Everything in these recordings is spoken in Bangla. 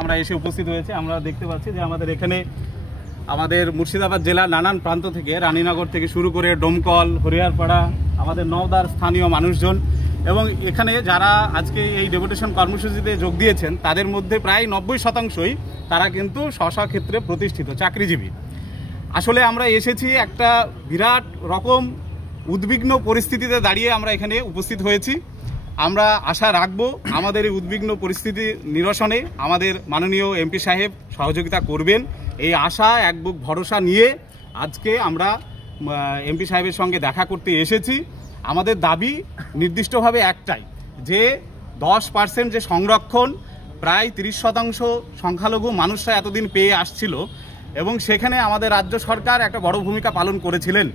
আমরা এসে উপস্থিত হয়েছে। আমরা দেখতে পাচ্ছি যে আমাদের এখানে আমাদের মুর্শিদাবাদ জেলার নানান প্রান্ত থেকে, রানীনগর থেকে শুরু করে ডোমকল, হরিয়ারপাড়া, আমাদের নওদার স্থানীয় মানুষজন এবং এখানে যারা আজকে এই ডেপুটেশন কর্মসূচিতে যোগ দিয়েছেন তাদের মধ্যে প্রায় 90%ই তারা কিন্তু স্ব ক্ষেত্রে প্রতিষ্ঠিত চাকরিজীবী। আসলে আমরা এসেছি একটা বিরাট রকম উদ্বিগ্ন পরিস্থিতিতে দাঁড়িয়ে আমরা এখানে উপস্থিত হয়েছি। আমরা আশা রাখব আমাদের এই উদ্বিগ্ন পরিস্থিতি নিরসনে আমাদের মাননীয় এমপি সাহেব সহযোগিতা করবেন, এই আশা এক বুক ভরসা নিয়ে আজকে আমরা এমপি সাহেবের সঙ্গে দেখা করতে এসেছি। আমাদের দাবি নির্দিষ্টভাবে একটাই, যে 10% যে সংরক্ষণ প্রায় 30% সংখ্যালঘু মানুষরা এতদিন পেয়ে আসছিল এবং সেখানে আমাদের রাজ্য সরকার একটা বড় ভূমিকা পালন করেছিলেন,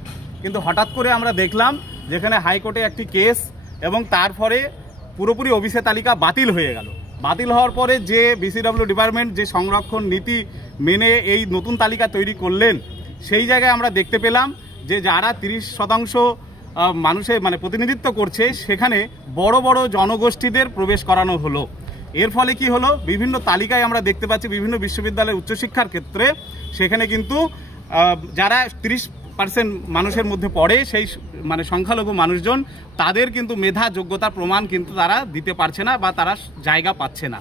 কিন্তু হঠাৎ করে আমরা দেখলাম যেখানে হাইকোর্টে একটি কেস এবং তারপরে পুরোপুরি ওবিসি তালিকা বাতিল হয়ে গেল। বাতিল হওয়ার পরে যে বিসিডব্লিউ ডিপার্টমেন্ট যে সংরক্ষণ নীতি মেনে এই নতুন তালিকা তৈরি করলেন, সেই জায়গায় আমরা দেখতে পেলাম যে যারা 30% মানুষের প্রতিনিধিত্ব করছে সেখানে বড় বড় জনগোষ্ঠীদের প্রবেশ করানো হলো। এর ফলে কি হলো, বিভিন্ন তালিকায় আমরা দেখতে পাচ্ছি বিভিন্ন বিশ্ববিদ্যালয়ের উচ্চশিক্ষার ক্ষেত্রে সেখানে কিন্তু যারা 30% মানুষের মধ্যে পড়ে সেই সংখ্যালঘু মানুষজন তাদের কিন্তু মেধা যোগ্যতার প্রমাণ কিন্তু তারা দিতে পারছে না বা তারা জায়গা পাচ্ছে না।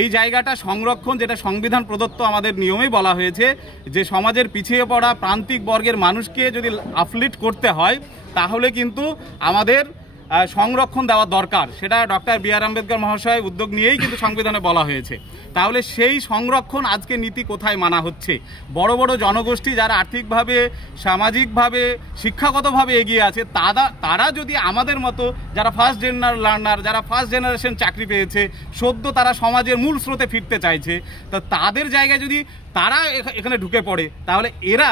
এই জায়গাটা সংরক্ষণ, যেটা সংবিধান প্রদত্ত আমাদের নিয়মেই বলা হয়েছে যে সমাজের পিছিয়ে পড়া প্রান্তিক বর্গের মানুষকে যদি আপলিফ্ট করতে হয় তাহলে কিন্তু আমাদের সংরক্ষণ দেওয়া দরকার। সেটা ডক্টর বি.আর. আম্বেদকর মহাশয় উদ্যোগ নিয়েই কিন্তু সংবিধানে বলা হয়েছে। তাহলে সেই সংরক্ষণ আজকে নীতি কোথায় মানা হচ্ছে? বড় বড় জনগোষ্ঠী যারা আর্থিকভাবে, সামাজিকভাবে, শিক্ষাগতভাবে এগিয়ে আছে তারা যদি আমাদের মতো যারা ফার্স্ট লার্নার, যারা ফার্স্ট জেনারেশন চাকরি পেয়েছে, সদ্য তারা সমাজের মূল স্রোতে ফিরতে চাইছে, তো তাদের জায়গায় যদি তারা এখানে ঢুকে পড়ে তাহলে এরা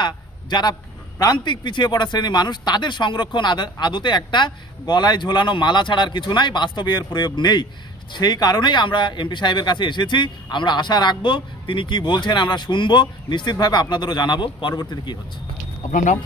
যারা প্রান্তিক পিছিয়ে পড়া শ্রেণীর মানুষ তাদের সংরক্ষণ আদতে একটা গলায় ঝোলানো মালা ছাড়ার কিছু নাই, বাস্তবে এর প্রয়োগ নেই। সেই কারণেই আমরা এমপি সাহেবের কাছে এসেছি। আমরা আশা রাখবো তিনি কি বলছেন আমরা শুনবো, নিশ্চিতভাবে আপনাদেরও জানাবো পরবর্তীতে কি হচ্ছে। আপনার নাম?